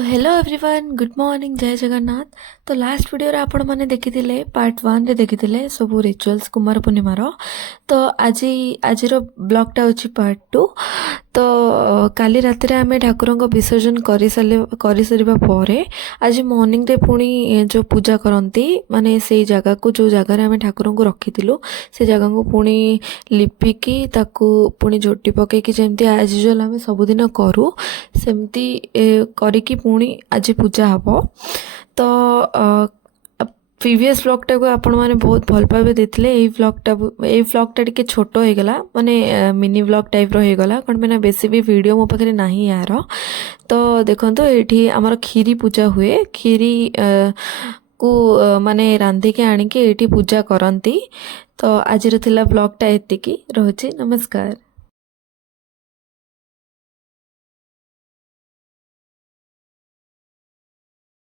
Hello everyone good morning जय जगन्नाथ। तो last video रे आपण माने देखिथिले पार्ट 1 रे देखिथिले सब रिचुअल्स कुमार पूर्णिमार। तो आज आजिर ब्लॉगटा होची पार्ट 2। तो काली राति रे आमे ठाकुरंग विसर्जन करि सरिबा परे आज मॉर्निंग रे पुणी जो पूजा करंती माने सेई जगह को जो जगह रे आमे ठाकुरंग रखिथिलु से जगह को पुणी लिपिकी ताकू पुणी झोटी पके कि जेमती आज यूजुअल आमे सबुदिन करू सेमती करिकी पुणी आज पूजा हबो। तो प्रीवियस ब्लॉगटा को आपण माने बहुत भल पावे देथिले। एई ब्लॉगटा टिके छोट हो गला माने मिनी ब्लॉग टाइप रो हो गला कोन मैंने बेसी भी वीडियो मो पाखरे नाही यार। तो देखंतो एठी हमर खीरी पूजा हुए खीरी को माने रांधी के आनी के एठी पूजा करंती। तो आज थिला ब्लॉगटा एतिकी रहउची नमस्कार।